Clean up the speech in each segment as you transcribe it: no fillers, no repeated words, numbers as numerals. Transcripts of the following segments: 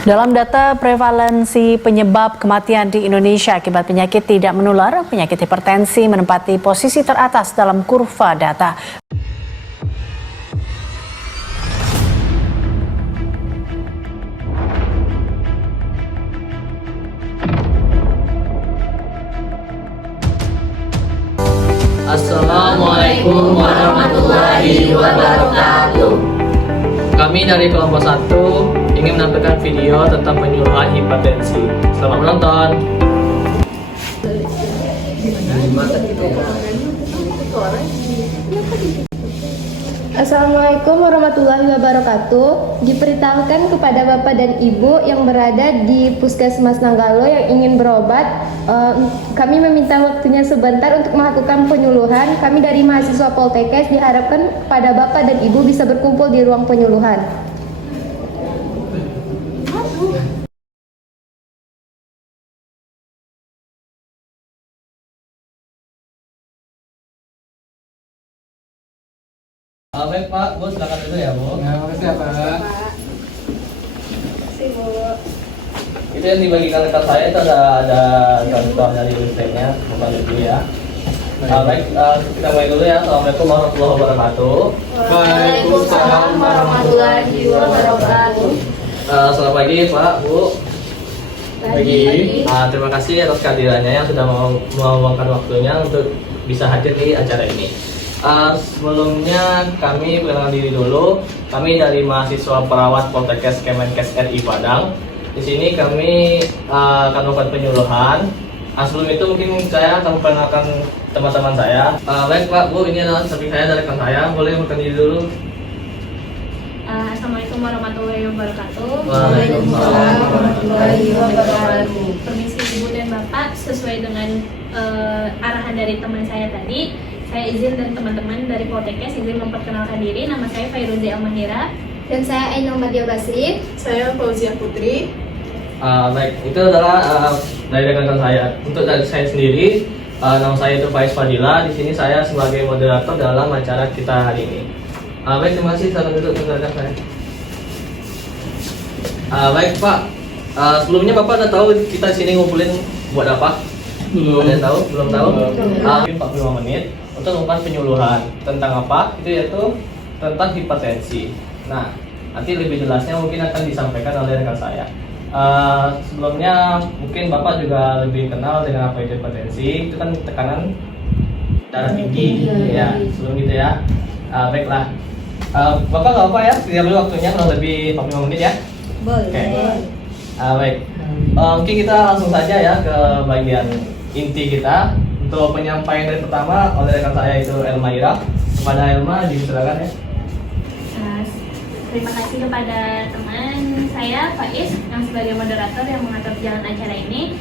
Dalam data prevalensi penyebab kematian di Indonesia akibat penyakit tidak menular, penyakit hipertensi menempati posisi teratas dalam kurva data. Assalamualaikum warahmatullahi wabarakatuh. Kami dari kelompok 1 ingin menampilkan video tentang penyuluhan hipertensi. Selamat menonton. Assalamualaikum warahmatullahi wabarakatuh. Diberitahukan kepada Bapak dan Ibu yang berada di Puskesmas Nanggalo yang ingin berobat, kami meminta waktunya sebentar untuk melakukan penyuluhan. Kami dari mahasiswa Poltekkes diharapkan pada Bapak dan Ibu bisa berkumpul di ruang penyuluhan. Baik Pak, Bu, silakan dulu ya Bu. Ya, makasih ya Pak. Itu yang dibagikan rekan saya itu ada contoh dari listriknya, bukan dulu ya. Baik, kita mulai dulu ya. Assalamualaikum warahmatullahi wabarakatuh. Waalaikumsalam warahmatullahi wabarakatuh. Selamat pagi Pak, Bu. Pagi. Terima kasih atas kehadirannya yang sudah meluangkan waktunya untuk bisa hadir di acara ini. Sebelumnya kami perkenalkan diri dulu. Kami dari mahasiswa perawat Poltekkes Kemenkes RI Padang. Di sini kami akan melakukan penyuluhan. Sebelum itu mungkin saya akan memperkenalkan teman-teman saya. Baik Pak, Bu, ini adalah samping saya dari rekan saya. Boleh memperkenalkan diri dulu. Assalamualaikum warahmatullahi wabarakatuh. Waalaikumsalam warahmatullahi wabarakatuh. Permisi Ibu dan Bapak, sesuai dengan arahan dari teman saya tadi, saya izin dan teman-teman dari Poltekkes izin memperkenalkan diri. Nama saya Fairuzi Almahira. Dan saya Ainul Madia Basri. Saya Fauzia Putri. Baik, itu adalah dari rekan saya. Untuk dari saya sendiri, nama saya itu Faiz Fadila. Di sini saya sebagai moderator dalam acara kita hari ini. Baik, terima kasih sudah duduk mendengarkan saya. Baik Pak, sebelumnya Bapak udah tahu kita di sini ngumpulin buat apa? Belum. Ada yang tahu? Belum tahu? Mungkin 45 menit untuk melakukan penyuluhan tentang apa? Itu yaitu tentang hipertensi. Nah, nanti lebih jelasnya mungkin akan disampaikan oleh rekan saya. Sebelumnya mungkin Bapak juga lebih kenal dengan apa itu hipertensi. Itu kan tekanan darah tinggi, ya. Sebelum gitu ya. Baiklah. Bapak nggak apa ya? Tidak dulu waktunya kurang lebih 45 menit ya. Boleh. Oke. Baik. Mungkin kita langsung saja ya ke bagian inti kita. Untuk penyampaian dari pertama oleh rekan saya itu Elmaira. Kepada Elma dipersilakan ya. Terima kasih kepada teman saya Faiz yang sebagai moderator yang mengatur jalan acara ini.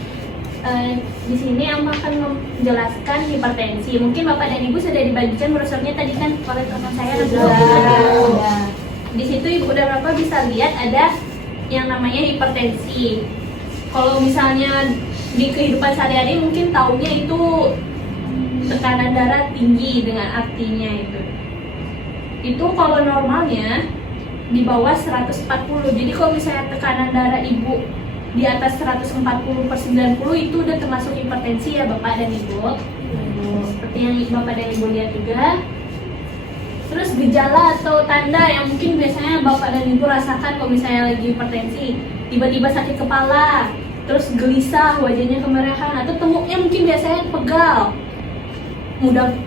Di sini yang akan menjelaskan hipertensi. Mungkin Bapak dan Ibu sudah dibagikan brosurnya tadi kan oleh teman saya. Di situ Ibu dan Bapak bisa lihat ada yang namanya hipertensi. Kalau misalnya di kehidupan sehari-hari mungkin taunya itu tekanan darah tinggi dengan artinya itu. Itu kalau normalnya di bawah 140. Jadi kalau misalnya tekanan darah Ibu di atas 140/90 itu udah termasuk hipertensi ya Bapak dan Ibu. Seperti yang Bapak dan Ibu lihat juga. Terus gejala atau tanda yang mungkin biasanya Bapak dan Ibu rasakan kalau misalnya lagi hipertensi, tiba-tiba sakit kepala, terus gelisah, wajahnya kemerahan, atau temuknya mungkin biasanya pegal, mudah,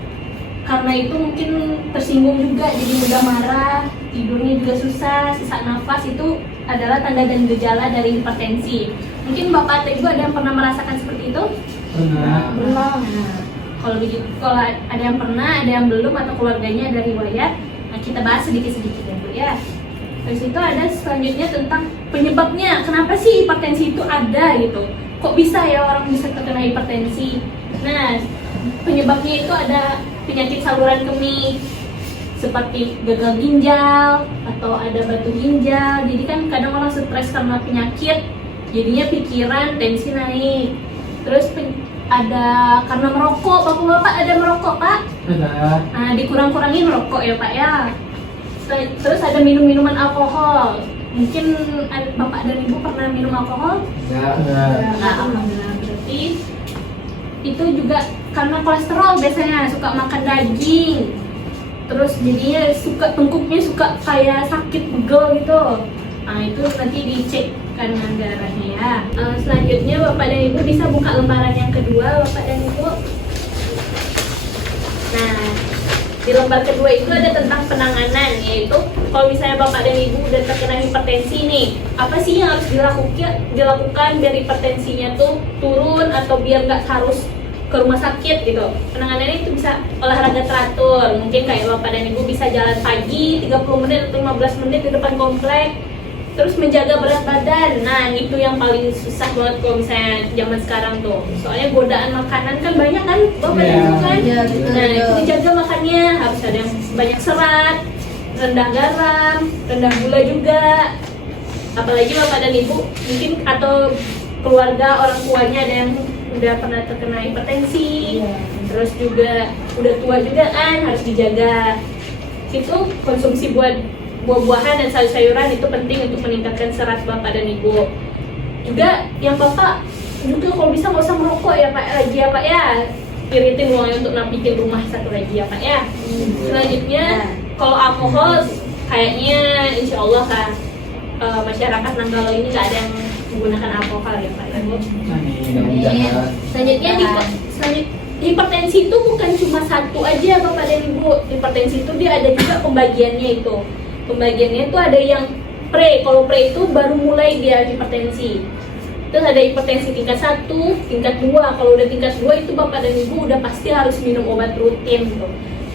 karena itu mungkin tersinggung juga, jadi mudah marah, tidurnya juga susah, sesak nafas, itu adalah tanda dan gejala dari hipertensi. Mungkin Bapak atau Ibu ada yang pernah merasakan seperti itu? Pernah. Kalau begitu, kalau ada yang pernah, ada yang belum, atau keluarganya ada riwayat, nah kita bahas sedikit-sedikit ya Bu ya. Terus itu ada selanjutnya tentang penyebabnya, kenapa sih hipertensi itu ada gitu? Kok bisa ya orang bisa terkena hipertensi? Nah, penyebabnya itu ada penyakit saluran kemih seperti gagal ginjal atau ada batu ginjal. Jadi kan kadang orang stres karena penyakit, jadinya pikiran, tensi naik. Terus ada karena merokok, bapak ada merokok Pak? Ada. Nah, dikurang-kurangin merokok ya Pak ya. Terus ada minum-minuman alkohol. Mungkin Bapak dan Ibu pernah minum alkohol? Enggak. Nah, alhamdulillah. Berarti itu juga karena kolesterol biasanya suka makan daging. Terus jadinya suka tengkuknya suka kayak sakit pegel gitu. Nah itu nanti dicek kandungan darahnya ya. Selanjutnya Bapak dan Ibu bisa buka lembaran yang kedua Bapak dan Ibu. Nah di lembar kedua itu ada tentang penanganan, yaitu kalau misalnya Bapak dan Ibu udah terkena hipertensi nih, apa sih yang harus dilakukan biar hipertensinya tuh turun atau biar nggak harus ke rumah sakit gitu. Penanganannya itu bisa olahraga teratur, mungkin kayak Bapak dan Ibu bisa jalan pagi 30 menit atau 15 menit di depan komplek. Terus menjaga berat badan, nah itu yang paling susah banget kalau misalnya zaman sekarang tuh. Soalnya godaan makanan kan banyak kan, Bapak dan Ibu kan. Nah itu dijaga makannya, harus ada yang banyak serat, rendah garam, rendah gula juga. Apalagi Bapak dan Ibu mungkin atau keluarga orang tuanya ada yang udah pernah terkena hipertensi, terus juga udah tua juga kan, harus dijaga. Situ konsumsi buah-buahan dan sayur-sayuran itu penting untuk meningkatkan serat Bapak dan Ibu. Juga yang Bapak juga kalau bisa nggak usah merokok ya Pak lagi ya Pak ya, iritin uangnya untuk napikin rumah satu lagi ya Pak ya. Selanjutnya kalau alkohol kayaknya insya Allah kan masyarakat Nanggalo ini nggak ada yang menggunakan alkohol ya Pak ya Bu. Selanjutnya hipertensi itu bukan cuma satu aja Bapak dan Ibu. Hipertensi itu dia ada juga pembagiannya itu. Pembagiannya itu ada yang pre. Kalau pre itu baru mulai dia hipertensi. Terus ada hipertensi tingkat 1, tingkat 2. Kalau udah tingkat 2 itu Bapak dan Ibu udah pasti harus minum obat rutin gitu.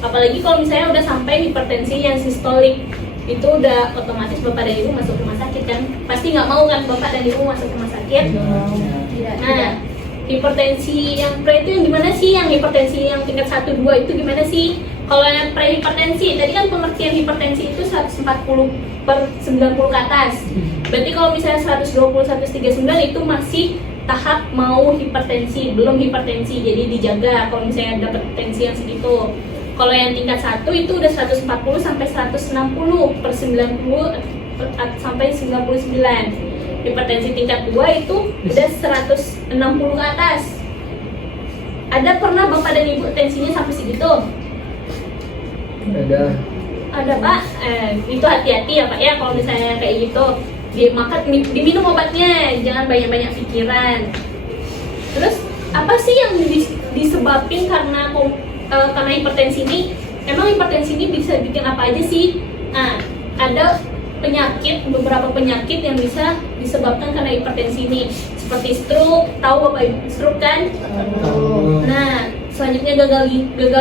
Apalagi kalau misalnya udah sampai hipertensi yang sistolik, itu udah otomatis Bapak dan Ibu masuk rumah sakit kan. Pasti nggak mau kan Bapak dan Ibu masuk rumah sakit. Nah, hipertensi yang pre itu yang gimana sih? Yang hipertensi yang tingkat 1, 2 itu gimana sih? Kalau yang prehipertensi, tadi kan pengertian hipertensi itu 140/90 ke atas. Berarti kalau misalnya 120/139 itu masih tahap mau hipertensi, belum hipertensi. Jadi dijaga kalau misalnya dapat tensi yang segitu. Kalau yang tingkat 1 itu udah 140/160/90 sampai 99. Hipertensi tingkat 2 itu udah 160 ke atas. Ada pernah Bapak dan Ibu tensinya sampai segitu? Ada Pak. Itu hati-hati ya Pak ya kalau misalnya kayak gitu. Diminum obatnya, jangan banyak-banyak pikiran. Terus apa sih yang disebabkan karena hipertensi ini? Emang hipertensi ini bisa bikin apa aja sih? Nah, ada beberapa penyakit yang bisa disebabkan karena hipertensi ini, seperti stroke. Tahu Bapak Ibu stroke kan? Nah, selanjutnya gagal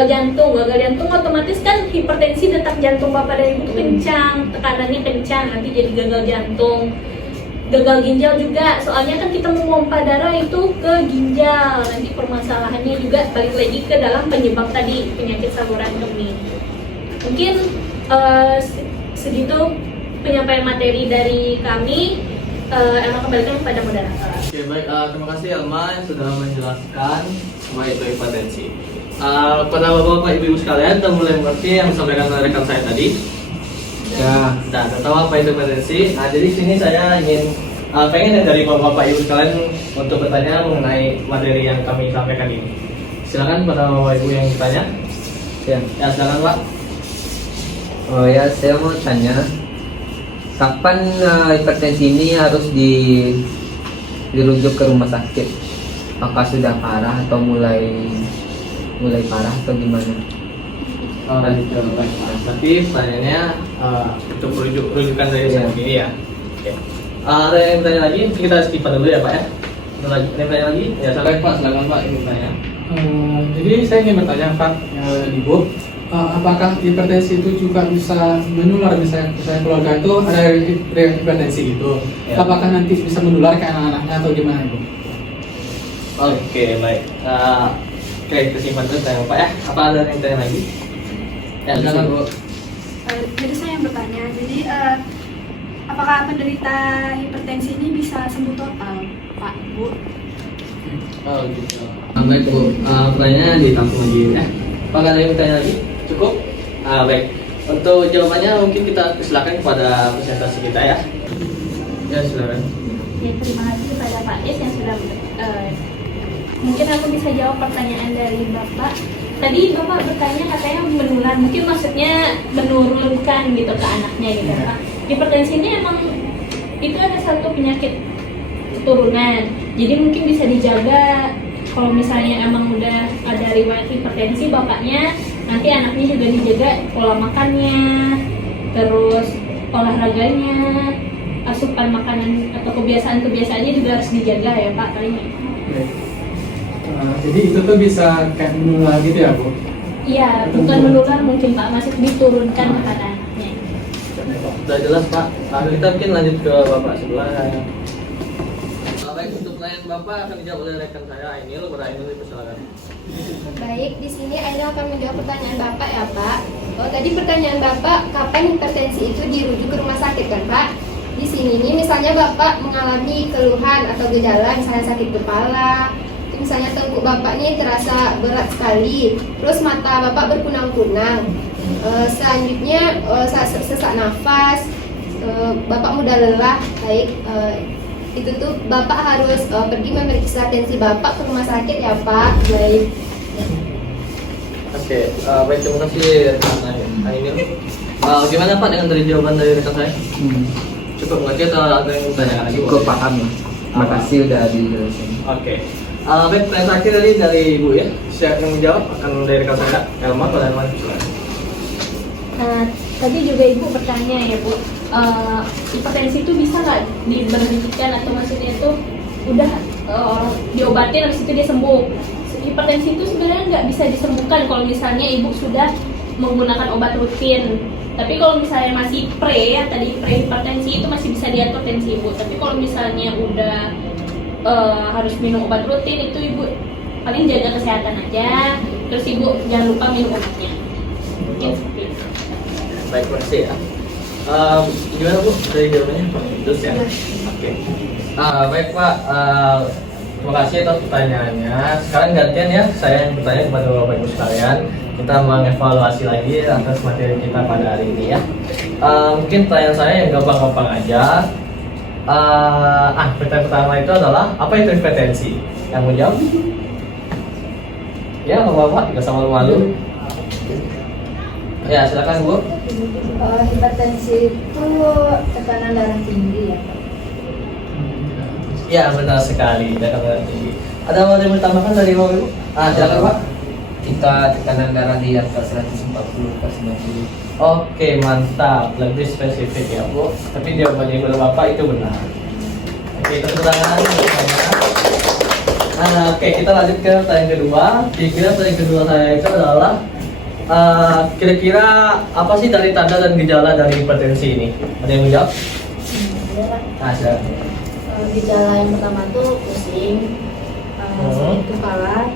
jantung. Gagal jantung otomatis kan hipertensi, detak jantung Bapak dan Ibu itu kencang, tekanannya kencang, nanti jadi gagal jantung. Gagal ginjal juga, soalnya kan kita memompa darah itu ke ginjal. Nanti permasalahannya juga balik lagi ke dalam penyebab tadi, penyakit saluran kemih. Mungkin segitu penyampaian materi dari kami. Elma kembalikan kepada moderator. Oke baik, terima kasih Elma yang sudah menjelaskan semua itu hipertensi. Pada bapak ibu sekalian, kita mulai mengerti yang disampaikan oleh rekan saya tadi. Ya. Dan tahu apa itu hipertensi. Nah, jadi sini saya ingin pengen dari bapak ibu sekalian untuk bertanya mengenai materi yang kami sampaikan ini. Silakan pada bapak ibu yang bertanya. Ya. Ya silakan Pak. Oh ya, saya mau tanya, kapan hipertensi ini harus dirujuk ke rumah sakit? Apakah sudah parah atau mulai parah atau gimana? Oh, gitu. Baik. Berarti pertanyaannya untuk rujukan dari Ya. ini ya. Oke. Ada yang bertanya lagi? Kita skip dulu ya Pak ya. Ada lagi? Ada yang bertanya lagi? Ya silakan Pak, silakan Pak ingin bertanya. Jadi saya ingin bertanya Pak, Ibu, apakah hipertensi itu juga bisa menular, misalnya keluarga itu ada hipertensi itu, Ya. apakah nanti bisa menular ke anak-anaknya atau gimana Ibu? Oke, baik. Oke, kesimpulan dulu tanya Pak ya. Apa ada yang tanya lagi? Ya, silakan Bu. Jadi saya yang bertanya, jadi apakah penderita hipertensi ini bisa sembuh total, Pak, Bu? Oh gitu. Baik Bu, pertanyaannya ditampung lagi ya. Apakah ada yang bertanya lagi? Cukup? Baik. Untuk jawabannya mungkin kita silakan kepada presentasi kita ya. Ya, silakan. Ya, terima kasih kepada Pak Is yang sudah mungkin aku bisa jawab pertanyaan dari Bapak. Tadi Bapak bertanya katanya menular, mungkin maksudnya menurunkan gitu ke anaknya gitu Pak. Hipertensi ini emang itu ada satu penyakit keturunan, jadi mungkin bisa dijaga. Kalau misalnya emang udah ada riwayat hipertensi bapaknya, nanti anaknya juga dijaga pola makannya, terus olahraganya, asupan makanan atau kebiasaan-kebiasaannya juga harus dijaga ya Pak paling. Jadi itu tuh bisa kayak menular gitu ya Bu? Iya, bukan menular mungkin Pak, masih diturunkan kepada anaknya. Sudah jelas Pak. Kita mungkin lanjut ke Bapak sebelah. Baik, untuk pertanyaan Bapak akan dijawab oleh rekan saya Ainil. Ainil, silakan. Baik, di sini Aina akan menjawab pertanyaan Bapak ya Pak. Tadi pertanyaan Bapak, kapan hipertensi itu dirujuk ke rumah sakit kan Pak? Di sini nih misalnya Bapak mengalami keluhan atau gejala misalnya sakit kepala, misalnya tengkuk Bapak nih terasa berat sekali, terus mata Bapak berkunang-kunang, selanjutnya sesak nafas, Bapak mudah lelah, baik, itu tuh Bapak harus pergi memeriksa tensi Bapak ke rumah sakit ya Pak. Baik. Oke, baik, terima kasih rekan Ainil. Gimana Pak dengan dari jawaban dari rekan saya? Cukup ngerti atau ada yang bertanya lagi? Cukup paham lah. Makasih udah dijelasin. Oke. Baik, pertanyaan terakhir tadi dari Ibu ya. Siapa yang menjawab akan dari rekan saya, Elma atau Elman? Tadi juga Ibu bertanya ya Bu, hipertensi itu bisa nggak diberhentikan atau maksudnya itu udah diobatin habis itu dia sembuh. Hipertensi itu sebenarnya nggak bisa disembuhkan kalau misalnya Ibu sudah menggunakan obat rutin. Tapi kalau misalnya masih tadi hipertensi itu masih bisa diatur tensi Ibu. Tapi kalau misalnya udah harus minum obat rutin itu Ibu paling jaga kesehatan aja. Terus Ibu jangan lupa minum obatnya. Mungkin seperti itu. Baik, terima kasih ya. Gimana Bu dari jawabannya? Terus ya. Oke. Baik Pak. Terima kasih atas pertanyaannya. Sekarang gantian ya, saya yang bertanya kepada Bapak Ibu sekalian. Kita mengevaluasi lagi atas materi kita pada hari ini ya. Mungkin pertanyaan saya yang gampang-gampang aja. Pertanyaan pertama itu adalah apa itu hipertensi? Yang mau jawab? Ya, Bapak, nggak sama malu. Ya, silakan Bu. Hipertensi itu tekanan darah tinggi ya Pak. Ya, benar sekali. Tekanan darah tinggi. Ada mau ditambahkan dari Bapak Ibu? Silakan Pak. Kita tekanan darah di atas 140 per 90. Oke, mantap. Lebih spesifik ya Bu. Tapi jawabannya kepada Bapak itu benar. Oke, tepuk tangan. Oke, kita lanjut ke pertanyaan kedua. Kira-kira pertanyaan kedua saya itu adalah kira-kira apa sih dari tanda dan gejala dari hipertensi ini? Ada yang menjawab? Silakan. Gejala yang pertama tuh pusing, sakit kepala,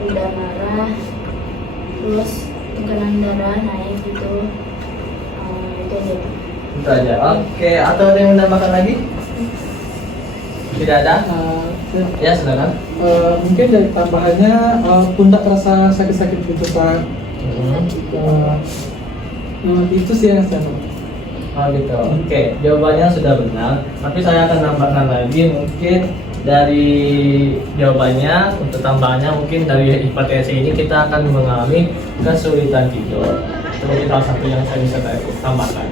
mudah marah, terus tekanan darah naik gitu. Itu aja. Itu aja. Oke, atau ada yang menambahkan lagi? Tidak ada? Ya, silakan. Mungkin dari tambahannya pundak terasa sakit-sakit gitu Pak. Itu sih yang saya tahu. Oh gitu. Oke, jawabannya sudah benar. Tapi saya akan tambahkan lagi mungkin dari jawabannya untuk tambahannya mungkin dari hipertensi ini kita akan mengalami kesulitan tidur. Itu mungkin salah satu yang saya bisa tambahkan.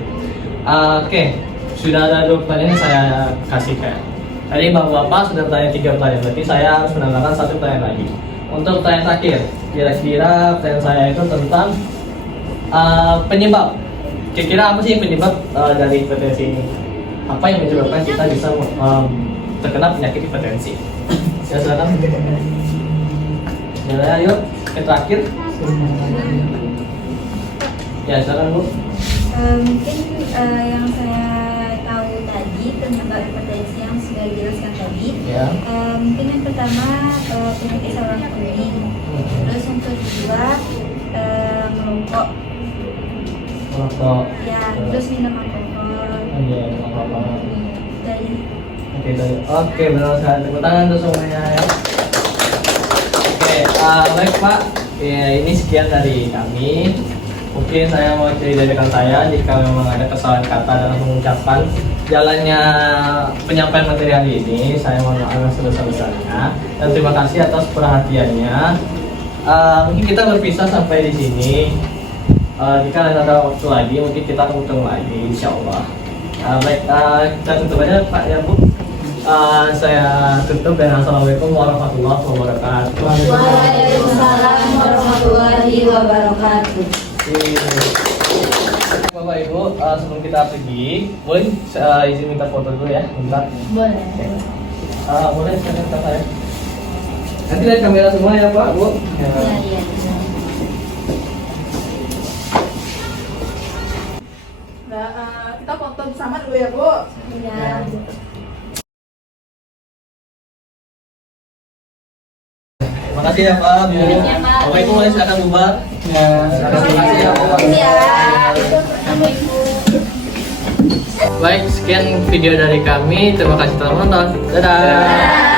Oke, sudah ada 2 pertanyaan yang saya kasihkan. Tadi Bapak sudah bertanya 3 pertanyaan, berarti saya harus menambahkan 1 pertanyaan lagi. Untuk pertanyaan terakhir, kira-kira pertanyaan saya itu tentang penyebab. Kira-kira apa sih penyebab dari hipertensi ini? Apa yang menyebabkan kita bisa terkena penyakit hipertensi? Silakan. Ya, ayo, yang terakhir. Ya, silakan Bu. Mungkin yang saya tahu tadi penyebab hipertensi yang sudah dijelaskan tadi. Ya. Mungkin yang pertama penyakit saluran kuning. Terus yang kedua merokok. Merokok. Ya, terus minum alkohol. Iya, apa-apa. Dari Oke, benar sekali. Tepuk tangan untuk semuanya ya. Oke, baik Pak. Ya, ini sekian dari kami. Mungkin saya mau cerita dari rekan saya, jika memang ada kesalahan kata dalam mengucapkan jalannya penyampaian materi hari ini. Saya mohon maaf sebesar-besarnya dan terima kasih atas perhatiannya. Mungkin kita berpisah sampai di sini. Jika ada waktu lagi, mungkin kita akan ketemu lagi, insya Allah. Baik, kita tutup aja Pak ya Bu. Saya tutup dan assalamualaikum warahmatullahi wabarakatuh. Waalaikumsalam warahmatullahi wabarakatuh. Bapak Ibu, sebelum kita pergi, boleh izin minta foto dulu ya, bentar. Boleh. Boleh saya. Nanti lihat kamera semua ya Pak, Bu. Iya. Kita foto bersama dulu ya, Bu. Iya. Terima kasih ya Pak. Bu. Iya, Pak. Bapak Ibu boleh silakan bubar. Ya. Terima kasih ya Bu. Iya. Baik, sekian video dari kami. Terima kasih telah menonton. Dadah.